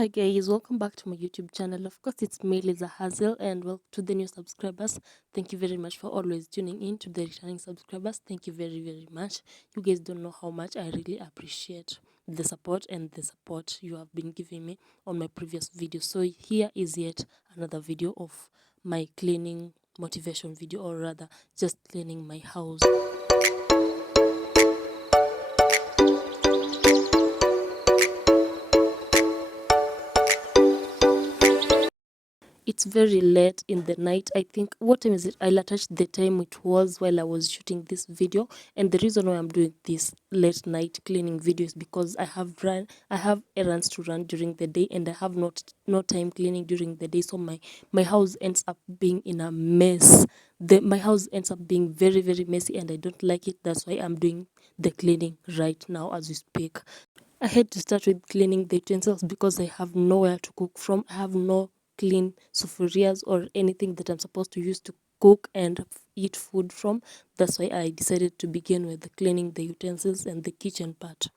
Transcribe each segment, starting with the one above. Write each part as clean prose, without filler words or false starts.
Hi guys, welcome back to my YouTube channel. Of course, it's me, Liza Hazel, and welcome to the new subscribers. Thank you very much for always tuning in. To the returning subscribers, thank you very, very much. You guys don't know how much I really appreciate the support and the support you have been giving me on my previous video. So here is yet another video of my cleaning motivation video, or rather just cleaning my house. It's very late in the night. I think, what time is it? I'll attach the time it was while I was shooting this video. And the reason why I'm doing this late night cleaning video is because I have errands to run during the day, and I have no time cleaning during the day. So my house ends up being in a mess. My house ends up being very, very messy, and I don't like it. That's why I'm doing the cleaning right now as we speak. I had to start with cleaning the utensils because I have nowhere to cook from. I have no clean sufurias or anything that I'm supposed to use to cook and eat food from. That's why I decided to begin with cleaning the utensils and the kitchen part.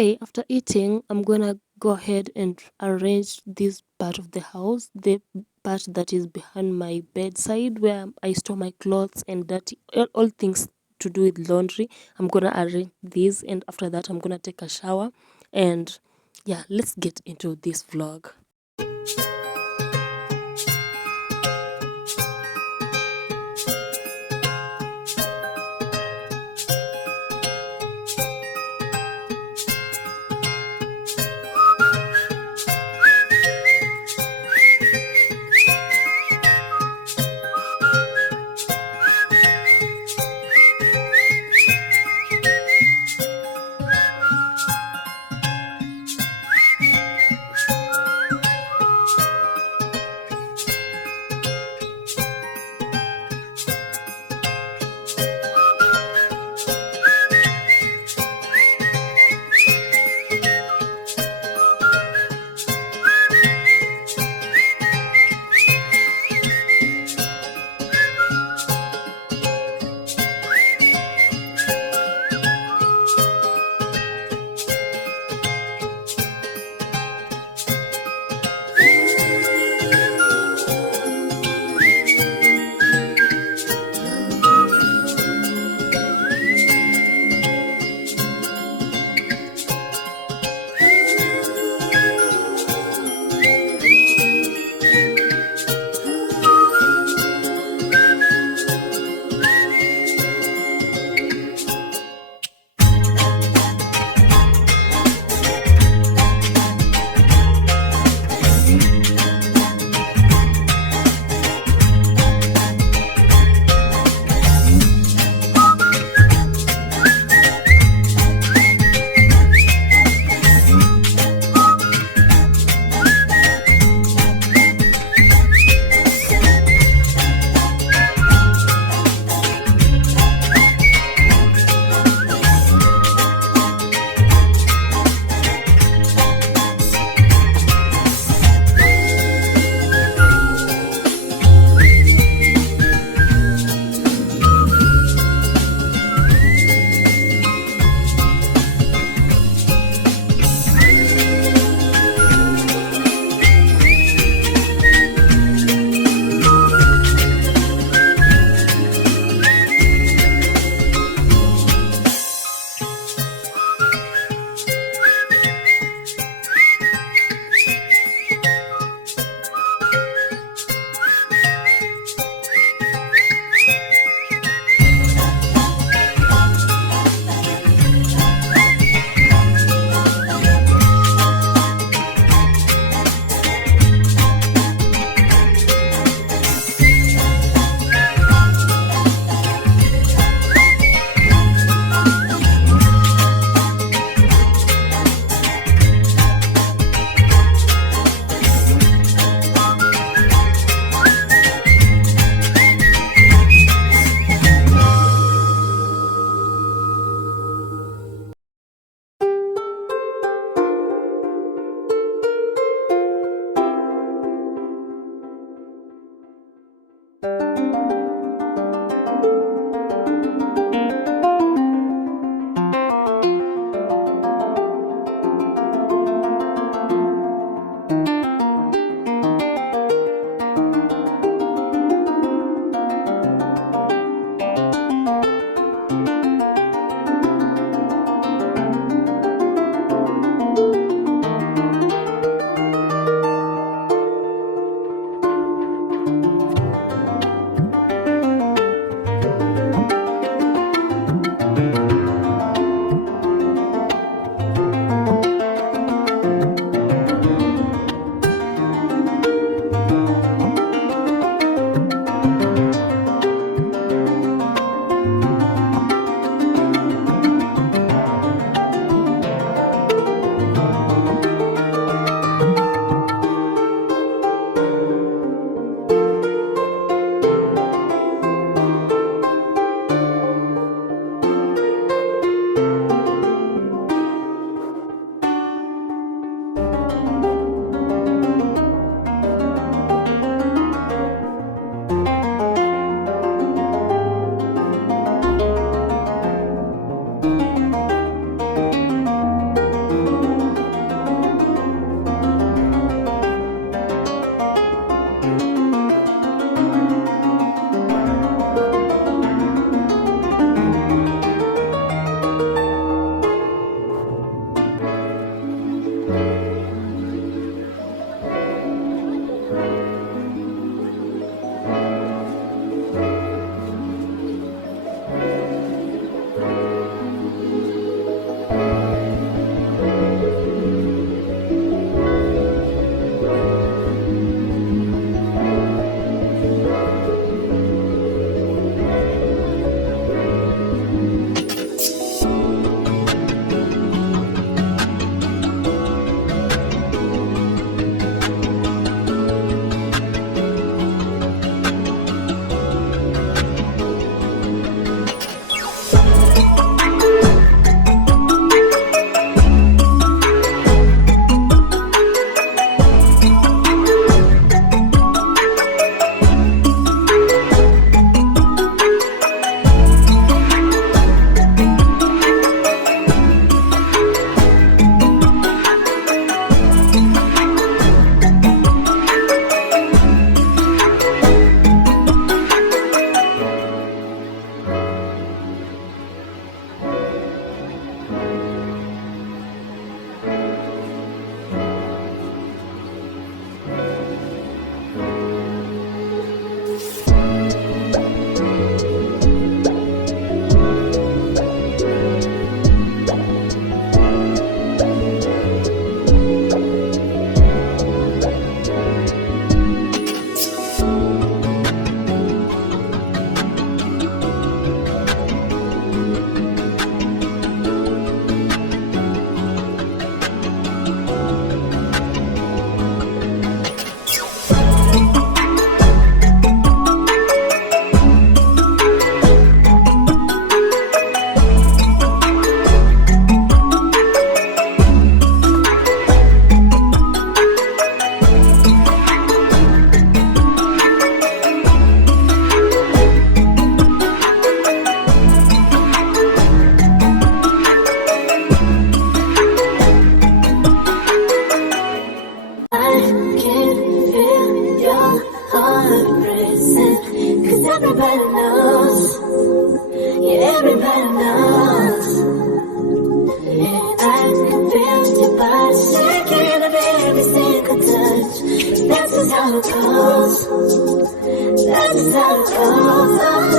Okay, after eating, I'm gonna go ahead and arrange this part of the house, the part that is behind my bedside where I store my clothes and dirty, all things to do with laundry. I'm gonna arrange this, and after that, I'm gonna take a shower. And yeah, let's get into this vlog. how it goes. That's how it goes.